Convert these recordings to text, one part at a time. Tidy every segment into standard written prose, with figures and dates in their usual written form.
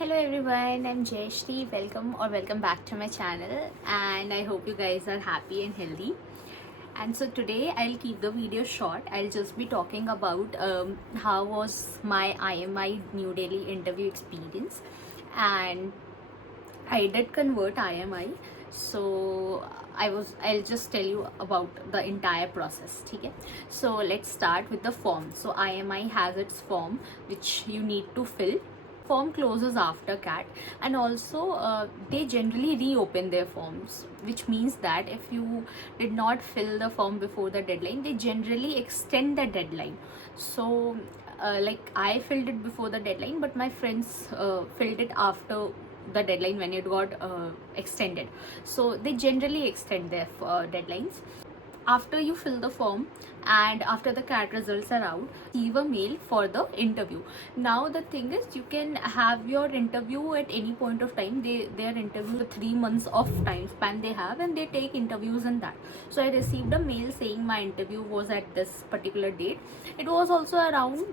Hello everyone, I'm Jayashri. Welcome back to my channel, and I hope you guys are happy and healthy. And so today I'll keep the video short. I'll just be talking about how was my IMI New Delhi interview experience, and I did convert IMI. So I'll just tell you about the entire process. Okay, so let's start with the form. So IMI has its form which you need to fill. Form closes after CAT, and also they generally reopen their forms, which means that if you did not fill the form before the deadline, they generally extend the deadline. So like I filled it before the deadline, but my friends filled it after the deadline when it got extended. So they generally extend their deadlines. After you fill the form and after the CAT results are out, receive a mail for the interview. Now the thing is, you can have your interview at any point of time. Their interview 3 months of time span they have, and they take interviews in that. So I received a mail saying my interview was at this particular date. It was also around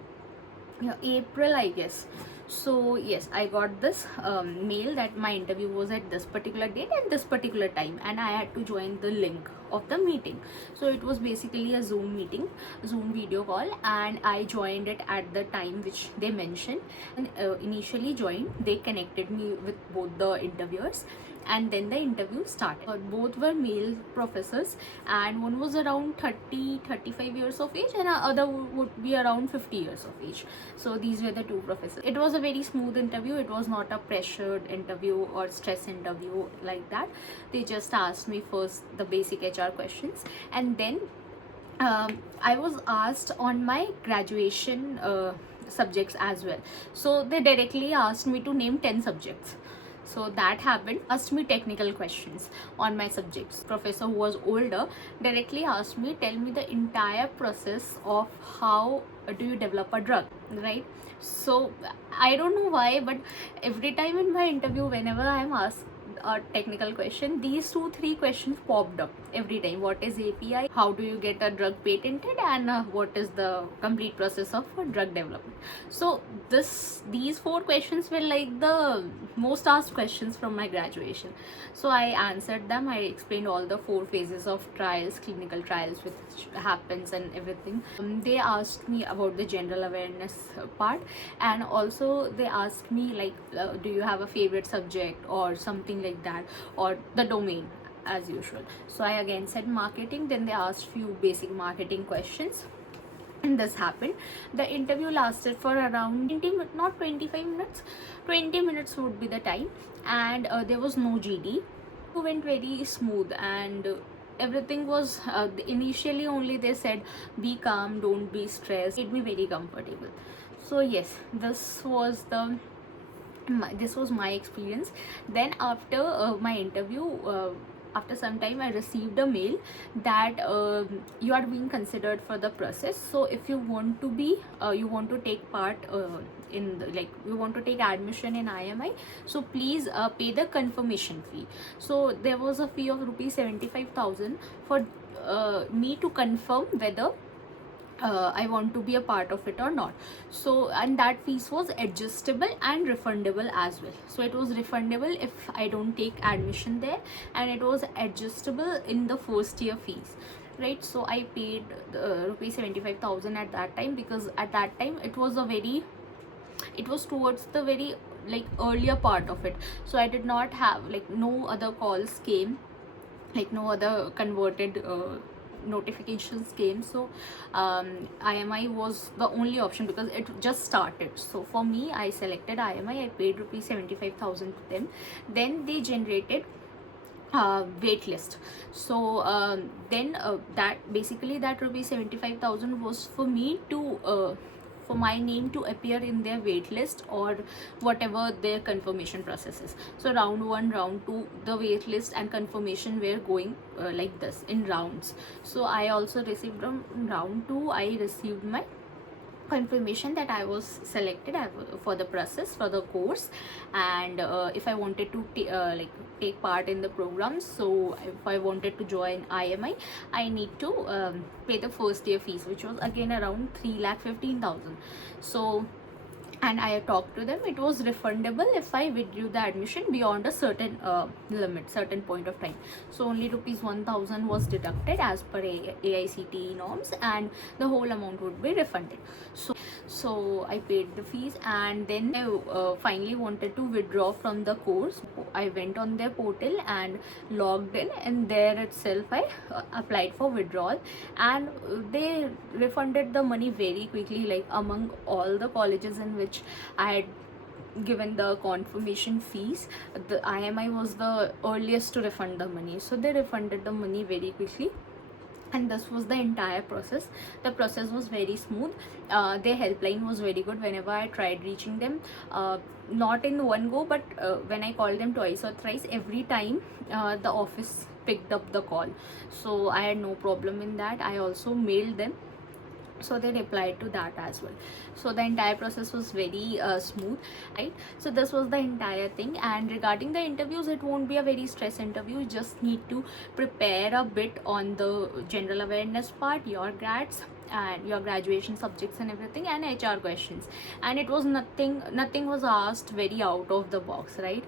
April, I guess. So yes, I got this mail that my interview was at this particular date and this particular time, and I had to join the link of the meeting. So it was basically a Zoom meeting, Zoom video call, and I joined it at the time which they mentioned. And initially joined, they connected me with both the interviewers, and then the interview started. Both were male professors, and one was around 35 years of age, and other would be around 50 years of age. So these were the two professors. It was a very smooth interview. It was not a pressured interview or stress interview like that. They just asked me first the basic HR questions, and then I was asked on my graduation subjects as well. So they directly asked me to name 10 subjects. So that happened. Asked me technical questions on my subjects. Professor, who was older, directly asked me, tell me the entire process of how do you develop a drug, right? So I don't know why, but every time in my interview, whenever I'm asked a technical question, these 2-3 questions popped up every time. What is API? How do you get a drug patented? And what is the complete process of drug development? So these 4 questions were like the most asked questions from my graduation. So I answered them. I explained all the 4 phases of trials, clinical trials which happens and everything. They asked me about the general awareness part, and also they asked me like, do you have a favorite subject or something like that, or the domain as usual. So I again said marketing. Then they asked few basic marketing questions, and this happened. The interview lasted for around 20, not 25 minutes, 20 minutes would be the time, and there was no GD. It went very smooth, and everything was initially only they said be calm, don't be stressed. It made me very comfortable. So yes, this was my experience. Then after my interview, after some time, I received a mail that you are being considered for the process. So if you want to be you want to take part in you want to take admission in IMI, so please pay the confirmation fee. So there was a fee of rupees 75,000 for me to confirm whether I want to be a part of it or not. So, and that fees was adjustable and refundable as well. So it was refundable if I don't take admission there, and it was adjustable in the first year fees, right? So I paid rupees 75,000 at that time, because at that time it was towards the very earlier part of it. So I did not have no other calls came, no other converted notifications came. So IMI was the only option because it just started. So for me, I selected IMI. I paid rupees 75,000 to them. Then they generated wait list. So then that rupees 75,000 was for me to for my name to appear in their wait list, or whatever their confirmation process is. So round 1, round 2, the wait list and confirmation were going like this in rounds. So I also received round 2, I received my confirmation that I was selected for the process, for the course, and if I wanted to take part in the program. So if I wanted to join IMI, I need to pay the first year fees, which was again around 3,15,000. So and I talked to them. It was refundable if I withdrew the admission beyond a certain limit, certain point of time. So only rupees 1000 was deducted as per AICTE norms, and the whole amount would be refunded. So I paid the fees, and then I finally wanted to withdraw from the course. I went on their portal and logged in, and there itself I applied for withdrawal, and they refunded the money very quickly. Like among all the colleges in which I had given the confirmation fees, the IMI was the earliest to refund the money, so they refunded the money very quickly. And this was the entire process. The process was very smooth. Their helpline was very good. Whenever I tried reaching them, not in one go, but when I called them twice or thrice, every time the office picked up the call, so I had no problem in that. I also mailed them, so they replied to that as well. So the entire process was very smooth, right? So this was the entire thing. And regarding the interviews, it won't be a very stress interview. You just need to prepare a bit on the general awareness part, your grads and your graduation subjects and everything, and HR questions. And it was nothing was asked very out of the box, right?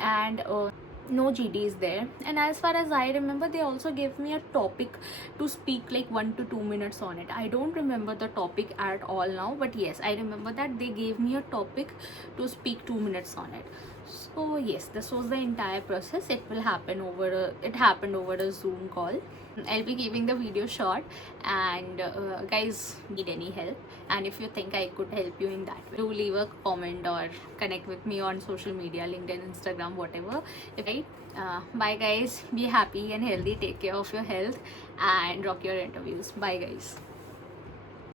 And no GDs there. And as far as I remember, they also gave me a topic to speak like 1 to 2 minutes on it. I don't remember the topic at all now, but yes, I remember that they gave me a topic to speak 2 minutes on it. So yes, this was the entire process. It happened over a Zoom call. I'll be keeping the video short, and guys, need any help, and if you think I could help you in that way, do leave a comment or connect with me on social media, LinkedIn, Instagram, whatever. Bye guys, be happy and healthy, take care of your health, and rock your interviews. Bye guys.